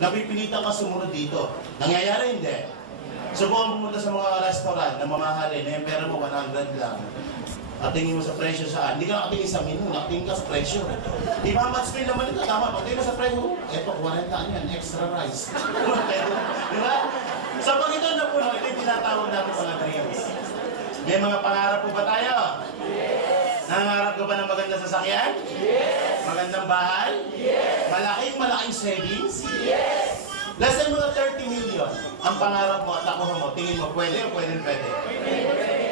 napipilitan ka sumunod dito. Nangyayari hindi. Subukan pumunta sa mga restaurant na mamahalin, na yung pera mo 100 lang. At tingin mo sa presyo saan? Hindi ka nakatingin sa menu, nakatingin ka sa presyo. Imamatch mo naman ito, tama. Pag tingin mo sa presyo, eto, 40 yan, extra rice. Di ba? Sa pag ito na puno, ito yung tinatawag natin mga dreams. May mga pangarap po ba tayo? Yes! Nangangarap ko ba ng magandang sasakyan? Yes! Magandang bahay? Yes! Malaking savings? Yes! Less than mga 30 million ang pangarap mo at nakuha mo. Tingin mo, pwede o pwede?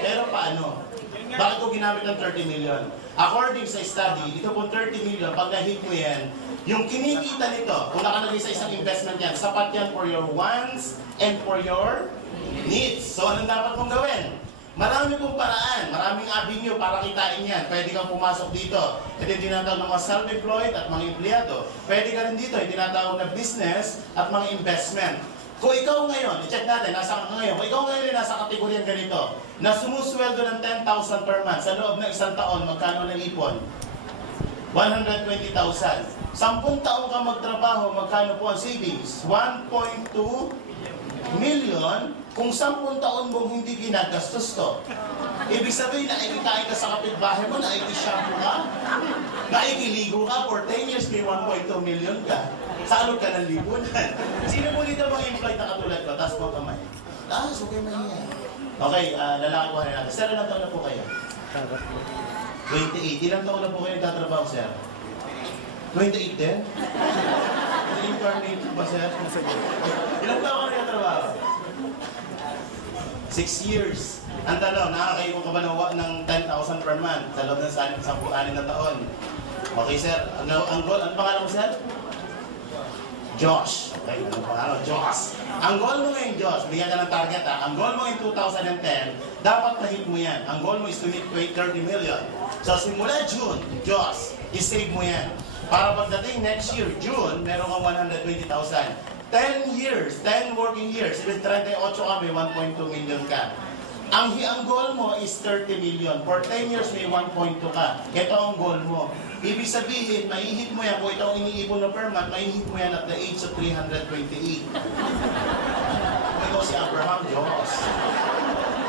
Pero paano? Bakit ko ginamit ng 30 million? According sa study, ito po 30 million, pag na-hit mo yan, yung kinikita nito, kung nakalagay sa isang investment yan, sapat yan for your wants and for your needs. So, anong dapat mong gawin? Marami pong paraan, maraming avenue para kitain yan. Pwede kang pumasok dito. Ito yung tinatawag ng mga self-employed at mga empleyado. Pwede ka rin dito, yung tinatawag na business at mga investment. Kung ikaw ngayon, i-check natin, kung ikaw ngayon ay nasa kategoryan ganito, na sumusweldo ng 10,000 per month, sa loob ng isang taon, magkano ng ipon? 120,000. 10 taon ka magtrabaho, magkano po ang savings? 1.2 million. Kung 10 taon mong hindi ginagastos to, ibig sabihin na ikitain ka sa kapitbahay mo, na ikishampoo ka, na ikiligo ka, for 10 years may 1.2 million ka. Salog ka ng lipunan. Sino po dito mga employed na katulad ko? Taas mo kamay. Taas, okay mahiya. Okay, lalaki ko natin. Sir, ilang taon na po kayo? 28. Ilang taon na po kayo nagtatrabaho, sir? 28 din? Incarnate ba, sir? Ilang taon ka nagtatrabaho? 6 years. Ang tanong, nakakaipon ka ba ng 10,000 per month sa loob ng 10 na taon? Okay, sir. Ang goal, ano pangalan mo, sir? Josh. Okay, ano pangalan? Josh. Ang goal mo ngayon, Josh, bigyan ka ng target ha. Ang goal mo in 2010, dapat ma-hit mo yan. Ang goal mo is to hit 30 million. So, simula June, Josh, i-save mo yan. Para pagdating next year, June, meron kang 120,000. 10 years, 10 working years, ibig 38 ka, may 1.2 million ka. Ang goal mo is 30 million. For 10 years, may 1.2 ka. Ito ang goal mo. Ibig sabihin, maihit mo yan, kung ito ang iniipon na per month, maihit mo yan at the age of 328. Ito si Abraham Diyos.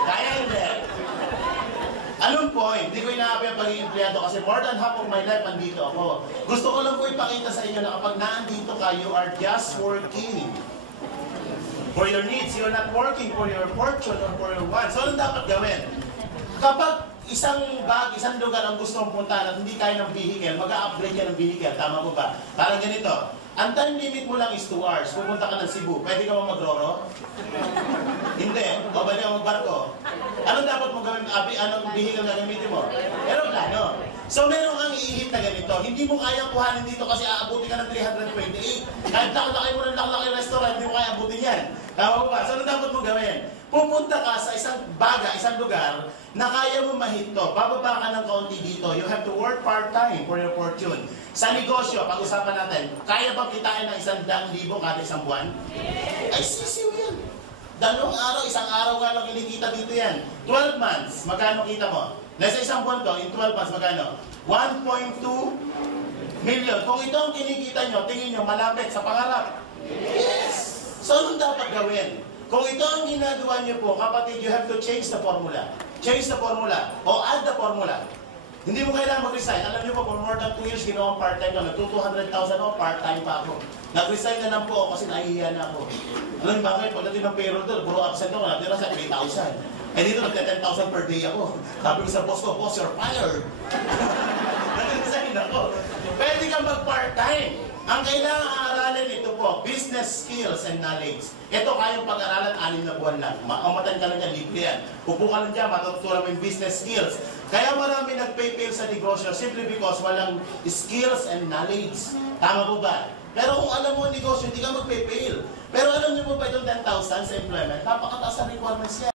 Kaya hindi. Anong point? Hindi ko inaapi ang pagiging empleyado kasi more than half of my life andito ako. Gusto ko lang po ipakita sa inyo na kapag naandito ka, you are just working for your needs. You're not working for your fortune or for your wants. So, anong dapat gawin? Kapag isang lugar ang gusto mong puntahan at hindi kaya ng vehicle, mag-a-upgrade ka ng vehicle. Tama po ba? Parang ganito. Ang time limit mo lang is 2 hours. Pupunta ka ng Cebu. Pwede ka ba mag-roro? Hindi. O pwede ka mag-barko? Anong dapat mo gawin? Anong vehicle na gamitin mo? Aeroplano. So meron kang iihit na ganito. Hindi mo kayang kuhanin dito kasi aabuti ka ng 328. Kahit laki mo ng laki restaurant, hindi mo kaya abutin yan. Tama po ba? So anong dapat mo gawin? Pupunta ka sa isang lugar na kaya mo mahito. Bababa ka ng kaunti dito. You have to work part-time for your fortune. Sa negosyo, pag-usapan natin, kaya bang kitain ng 100,000 kada isang buwan? Ay, sisiw yan. 2 araw, 1 araw nga lang kinikita dito yan. 12 months, magkano kita mo? Nasa isang buwan to, in 12 months, magkano? 1.2 million. Kung ito ang kinikita nyo, tingin nyo, malapit sa pangarap. Yes! So, anong dapat gawin? Kung ito ang ginagawa nyo po, kapatid, you have to change the formula. Change the formula. O add the formula. Hindi mo kailangan mag-resign. Alam niyo po, for more than 2 years, ginawa part-time ko. Nag-200,000 ako, part-time pa ako. Nag-resign na lang po ako kasi nahihiya na ako. Alam niyo bakit? Pagdating ng payroll doon, puro absent ako, natira sa 3,000. Eh dito, nagka-10,000 per day ako. Sabi ko sa boss ko, boss, you're fired. Nag-resign ako. Pwede kang mag-part-time. Ang kailangan aralin ito po, business skills and knowledge. Ito kayang pag-aralan 6 na buwan lang. Makamatan ka lang yan, libre yan. Upo ka lang dyan, matutunan mo yung business skills. Kaya marami nag-pay-fail sa negosyo simply because walang skills and knowledge. Tama po ba? Pero kung alam mo ang negosyo, hindi ka mag-pay-fail. Pero alam niyo po ba itong 10,000 sa employment? Napakataas sa requirements yan.